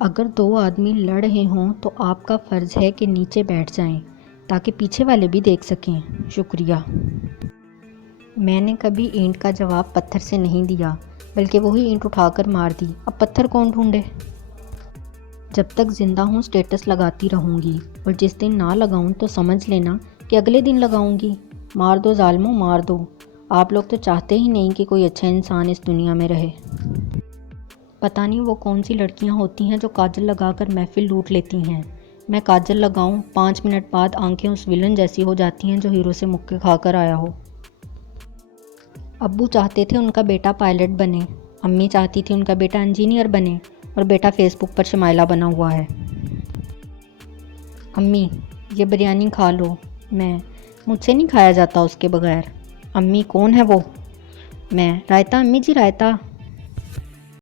اگر دو آدمی لڑ رہے ہوں تو آپ کا فرض ہے کہ نیچے بیٹھ جائیں تاکہ پیچھے والے بھی دیکھ سکیں۔ شکریہ۔ میں نے کبھی اینٹ کا جواب پتھر سے نہیں دیا بلکہ وہی اینٹ اٹھا کر مار دی۔ اب پتھر کون ڈھونڈے؟ جب تک زندہ ہوں سٹیٹس لگاتی رہوں گی، اور جس دن نہ لگاؤں تو سمجھ لینا کہ اگلے دن لگاؤں گی۔ مار دو ظالموں، مار دو۔ آپ لوگ تو چاہتے ہی نہیں کہ کوئی اچھا انسان اس دنیا میں رہے۔ پتہ نہیں وہ کون سی لڑکیاں ہوتی ہیں جو کاجل لگا کر محفل لوٹ لیتی ہیں۔ میں کاجل لگاؤں، 5 منٹ بعد آنکھیں اس ویلن جیسی ہو جاتی ہیں جو ہیرو سے مکے کھا کر آیا ہو۔ ابو چاہتے تھے ان کا بیٹا پائلٹ بنے، امی چاہتی تھی ان کا بیٹا انجینئر بنے، اور بیٹا فیس بک پر شمائلہ بنا ہوا ہے۔ امی یہ بریانی کھا لو۔ مجھ سے نہیں کھایا جاتا اس کے بغیر۔ امی کون ہے وہ؟ میں رائتا، امی جی رائتا۔